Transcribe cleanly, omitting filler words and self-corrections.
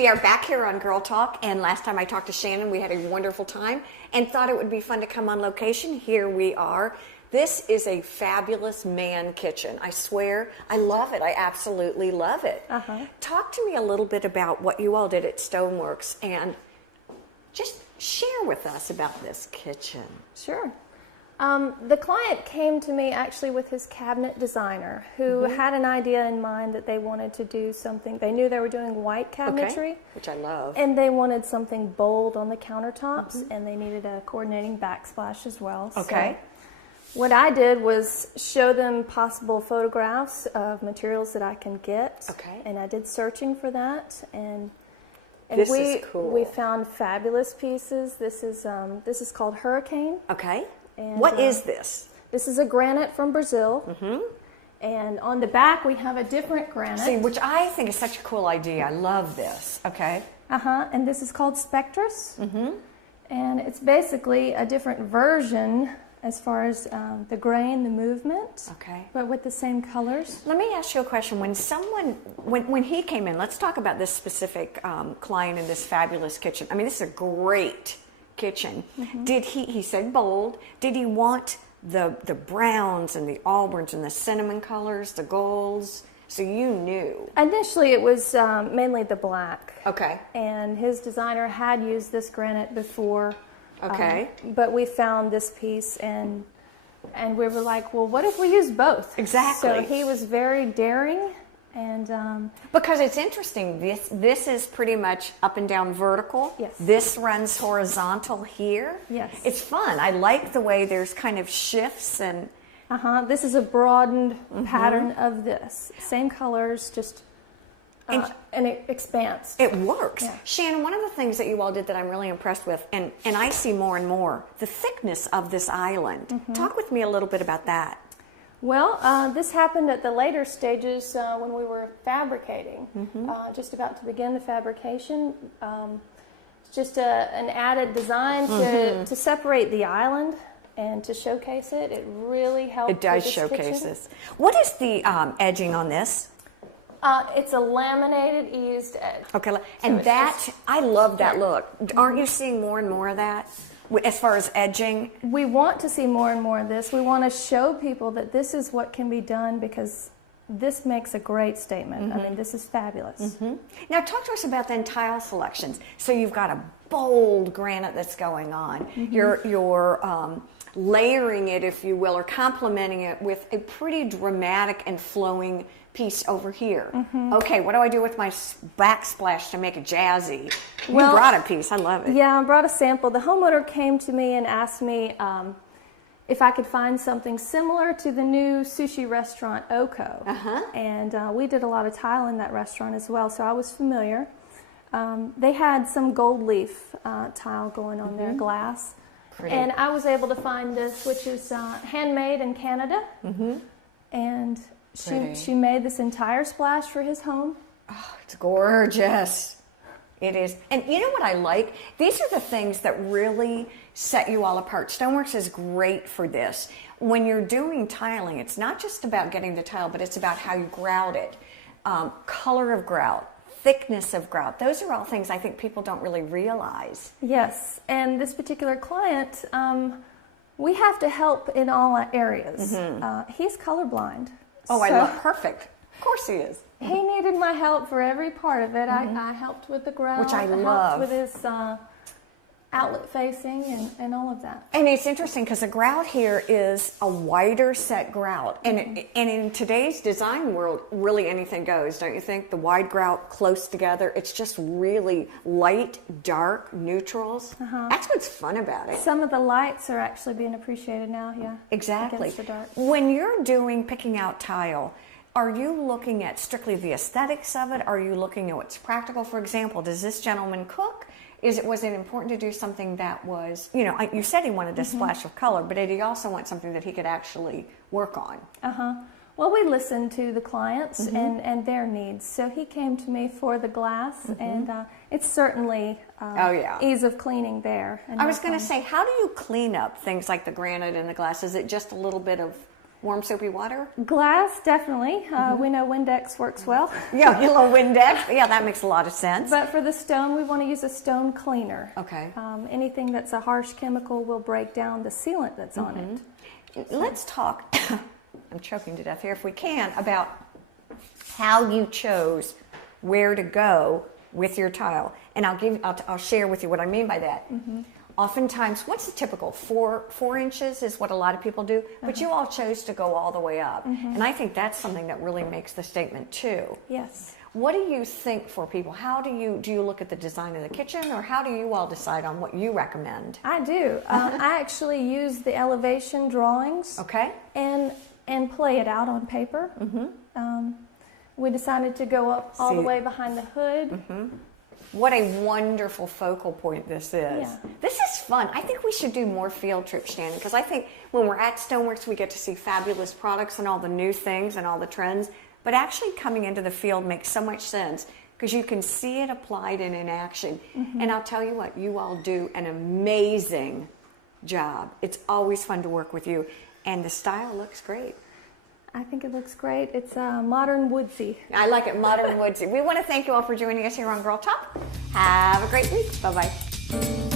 We are back here on Girl Talk, and last time I talked to Shannon, we had a wonderful time and thought it would be fun to come on location. Here we are. This is a fabulous man kitchen. I swear, I love it. I absolutely love it. Talk to me a little bit about what you all did at Stoneworks and just share with us about this kitchen. Sure. The client came to me actually with his cabinet designer who had an idea in mind that they wanted to do something. They knew they were doing white cabinetry, which I love. And they wanted something bold on the countertops, and they needed a coordinating backsplash as well. Okay. So what I did was show them possible photographs of materials that I can get. Okay. And I did searching for that, and this is cool. We found fabulous pieces. This is called Hurricane. Okay. And, what is this? This is a granite from Brazil. And on the back we have a different granite. See, which I think is such a cool idea. I love this. Okay. And this is called Spectrus. And it's basically a different version as far as the grain, the movement. Okay. But with the same colors. Let me ask you a question. When he came in, let's talk about this specific client in this fabulous kitchen. I mean, this is a great kitchen. Did he said bold, did he want the browns and the auburns and the cinnamon colors, the golds? So you knew. Initially it was mainly the black. Okay. And his designer had used this granite before. Okay. But we found this piece and we were like, well, what if we use both? Exactly. So he was very daring. And because it's interesting, this is pretty much up and down vertical. Yes. This runs horizontal here. Yes. It's fun. I like the way there's kind of shifts and. This is a broadened pattern of this. Same colors, just and it expands. It works. Yeah. Shannon, one of the things that you all did that I'm really impressed with, and I see more and more, the thickness of this island. Talk with me a little bit about that. Well, this happened at the later stages when we were fabricating, just about to begin the fabrication. It's just an added design to separate the island and to showcase it. It really helped. It does with this showcase kitchen. this. What is the edging on this? It's a laminated eased edge. Okay, So and it's that, just- I love that look. Aren't you seeing more and more of that? As far as edging? We want to see more and more of this. We want to show people that this is what can be done because this makes a great statement. I mean, this is fabulous. Now talk to us about then tile selections. So you've got a bold granite that's going on. You're layering it, if you will, or complementing it with a pretty dramatic and flowing piece over here. Okay, what do I do with my backsplash to make it jazzy? You brought a piece. I love it. Yeah, I brought a sample. The homeowner came to me and asked me if I could find something similar to the new sushi restaurant Oko. And we did a lot of tile in that restaurant as well, so I was familiar. They had some gold leaf tile going on their glass. Pretty. And I was able to find this, which is handmade in Canada. And she made this entire splash for his home. Oh, it's gorgeous. It is. And you know what I like? These are the things that really set you all apart. Stoneworks is great for this. When you're doing tiling, it's not just about getting the tile, but it's about how you grout it. Color of grout, thickness of grout. Those are all things I think people don't really realize. Yes, and this particular client, we have to help in all areas. He's colorblind. Oh, so I love perfect. Of course he is. He needed my help for every part of it. I helped with the grout, which I love. helped with his outlet facing and all of that. And it's interesting because the grout here is a wider set grout. And in today's design world, really anything goes, don't you think? The wide grout close together, it's just really light, dark, neutrals. That's what's fun about it. Some of the lights are actually being appreciated now, yeah. Exactly. Against the dark. When you're picking out tile, are you looking at strictly the aesthetics of it? Are you looking at what's practical? For example, does this gentleman cook? Was it important to do something that was, you said he wanted a splash of color, but did he also want something that he could actually work on? Well, we listened to the clients and their needs. So he came to me for the glass, and it's certainly ease of cleaning there. And I was going to say, how do you clean up things like the granite and the glass? Is it just a little bit of Warm soapy water? Glass, definitely. We know Windex works well. Yeah, your little Windex. Yeah, that makes a lot of sense. But for the stone, we want to use a stone cleaner. Okay. Anything that's a harsh chemical will break down the sealant that's on it. Let's talk, I'm choking to death here, if we can, about how you chose where to go with your tile. And I'll share with you what I mean by that. Oftentimes, what's the typical? 4 inches is what a lot of people do, but you all chose to go all the way up. And I think that's something that really makes the statement too. Yes. What do you think for people? How do you look at the design of the kitchen, or how do you all decide on what you recommend? I do. I actually use the elevation drawings. Okay. And play it out on paper. We decided to go up all the way behind the hood. What a wonderful focal point this is. Yeah. This is fun. I think we should do more field trips, Shannon, because I think when we're at Stoneworks, we get to see fabulous products and all the new things and all the trends. But actually coming into the field makes so much sense because you can see it applied and in action. And I'll tell you what, you all do an amazing job. It's always fun to work with you. And the style looks great. I think it looks great. It's modern woodsy. I like it, modern woodsy. We want to thank you all for joining us here on Girl Talk. Have a great week. Bye-bye.